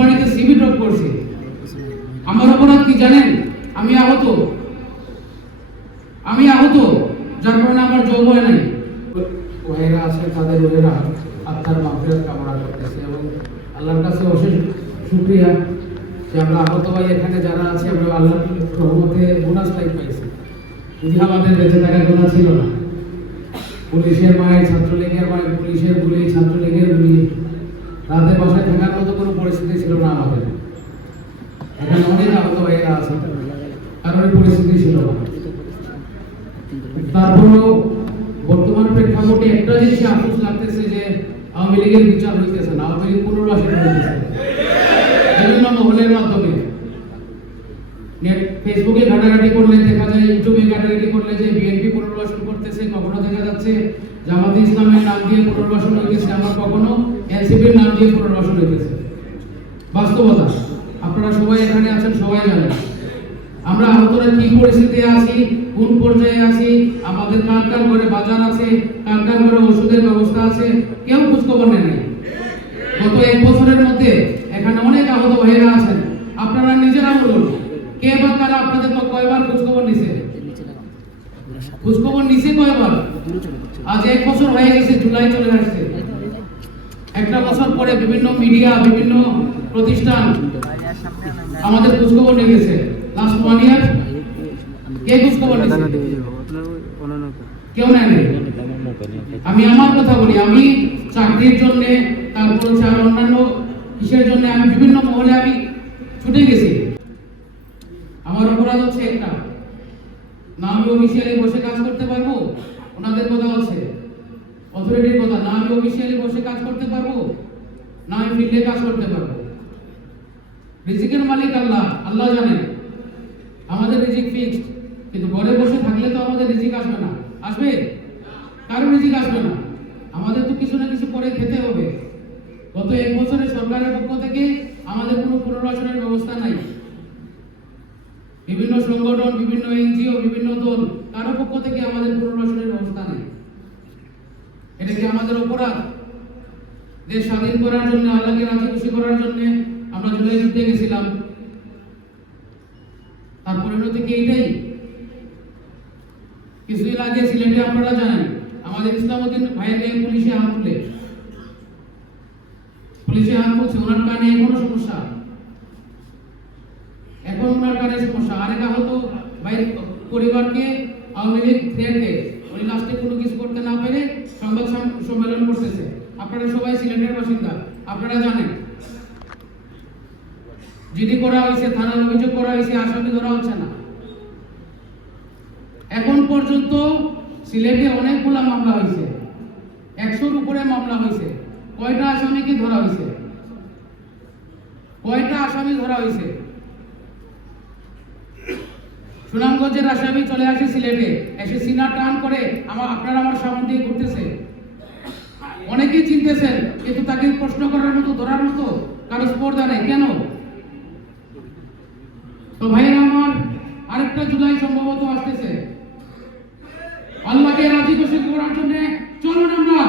বাড়িতে CB drop করছি। আমার অপরাধ কি জানেন? আমি আহত, যার কারণে আমার জব হয় নাই। ওহেরা আছে, তাদের ওহেরা আত্মার মাগফিরাত কামনা করতেছে এবং আল্লাহর কাছে অশেষ শুকরিয়া যে আমরা আহত ভাই এখানে যারা আছে আমরা আল্লাহর রহমতে বোনাস লাইফ পাইছি। যদি আমাদের বেঁচে থাকার কথা ছিল না, পুলিশের মায়ের, ছাত্রলীগের মায়ের, পুলিশের গুলি, ছাত্রলীগের গুলি, রাতে বাসায় থাকার মতো কোনো পরিস্থিতি ছিল না আমাদের। এখানে অনেক আহত ভাইয়েরা আছে, কারণ এই পরিস্থিতি ছিল না। তারপরেও বর্তমান প্রেক্ষাপটে একটা জিনিস আফসোস লাগতেছে যে আওয়ামী লীগের বিচার হইতেছে না, আওয়ামী লীগ পুনর্বাসন হইতেছে বিভিন্ন মহলের মাধ্যমে। ফেসবুকে ঘাটাঘাটি করলে দেখা যায়, ইউটিউবে ঘাটাঘাটি করলে যে বিএনপি পুনর্বাসন করতেছে, কখনো দেখা যাচ্ছে জামাতে ইসলামের নাম দিয়ে পুনর্বাসন হইতেছে, আবার কখনো এনসিপির নাম দিয়ে পুনর্বাসন হইতেছে। বাস্তবতা আপনারা সবাই এখানে আছেন, সবাই জানেন আমরা আহতরা কি পরিস্থিতি আছি, কোন পর্যায়ে আছি। আমাদের কার ঘরে বাজার আছে, কার ঘরে ওষুধের ব্যবস্থা আছে, কেউ খোঁজখবর নেয় নাই। গত 1 বছরের মধ্যে এখানে অনেক আহত ভাইয়েরা আছেন, আপনারা নিজেরা বলুন কে বা কারা আপনাদের কয়বার খোঁজখবর নিছে? খোঁজখবর নিছে কয়বার? আজ 1 বছর হয়ে গেছে, জুলাই চলে আসছে। 1টা বছর পরে বিভিন্ন মিডিয়া, বিভিন্ন প্রতিষ্ঠান আমাদের খোঁজখবর নিয়ে গেছে। লাস্ট 1 ইয়ার কে খোঁজখবর নিছে? কেউ নেয় নাই। আমি আমার কথা বলি, আমি চাকরির জন্য, তারপর আর অন্যান্য কিসের জন্য আমি বিভিন্ন মহলে আমি ছুটে গেছি। আমার অপরাধ হচ্ছে একটা, না আমি অফিসিয়ালি বসে কাজ করতে পারবো, ওনাদের কথা হচ্ছে অথরিটির কথা, না আমি অফিসিয়ালি বসে কাজ করতে পারবো, না আমি ফিল্ডে কাজ করতে পারবো। রিজিকের মালিক আল্লাহ, আল্লাহ জানেন। আমাদের রিজিক ফিক্সড, কিন্তু ঘরে বসে থাকলে তো আমাদের রিজিক আসবে না। আসবে? কারো রিজিক আসবে না। আমাদের তো কিছু না কিছু করে খেতে হবে। গত 1 বছরে সরকারের পক্ষ থেকে আমাদের কোনো পুনর্বাসনের ব্যবস্থা নাই। বিভিন্ন সংগঠন, বিভিন্ন এনজিও, বিভিন্ন দল, কারো পক্ষ থেকে আমাদের পুনর্বাসনের ব্যবস্থা নেই। এটা কি আমাদের অপরাধ? দেশ স্বাধীন করার জন্য, আল্লাহকে রাজি খুশি করার জন্য আমরা জুলাই যুদ্ধে গেছিলাম, তার পরিণতি কি এইটাই? কিছুদিন আগে সিলেটে আপনারা জানেন আমাদের ইসলামউদ্দিন ভাইয়ের গায়ে পুলিশে হাত তুলছে, ওনার কানে এখনো সমস্যা, এখন ওনার কানে সমস্যা। আরেক আহত ভাই পরিবারকে আওয়ামী লীগ থ্রেটে উনি লাস্টে কোনো কিছু করতে না পেরে সংবাদ সম্মেলন করতেছে। আপনারা সবাই সিলেটের বাসিন্দা, আপনারা জানেন জিডি করা হয়েছে, থানার অভিযোগ করা হয়েছে, আসামি ধরা হচ্ছে না। এখন পর্যন্ত সিলেটে অনেকগুলো মামলা হয়েছে, 100-র উপরে মামলা হয়েছে। কয়টা আসামিকে ধরা হয়েছে? কয়টা আসামি ধরা হয়েছে? সুনামগঞ্জের আসামি চলে আসে সিলেটে, এসে সিনা টান করে আপনারা আমার সামনে দিয়ে ঘুরতেছে। অনেকেই চিনতেছেন, কিন্তু তাকে প্রশ্ন করার মতো, ধরার মতো কারো স্পর্ধা নেই। কেন? তো ভাইয়েরা আমার, আরেকটা জুলাই সম্ভবত আসতেছে। আল্লাহকে রাজি খুশি করার জন্য চলুন আমরা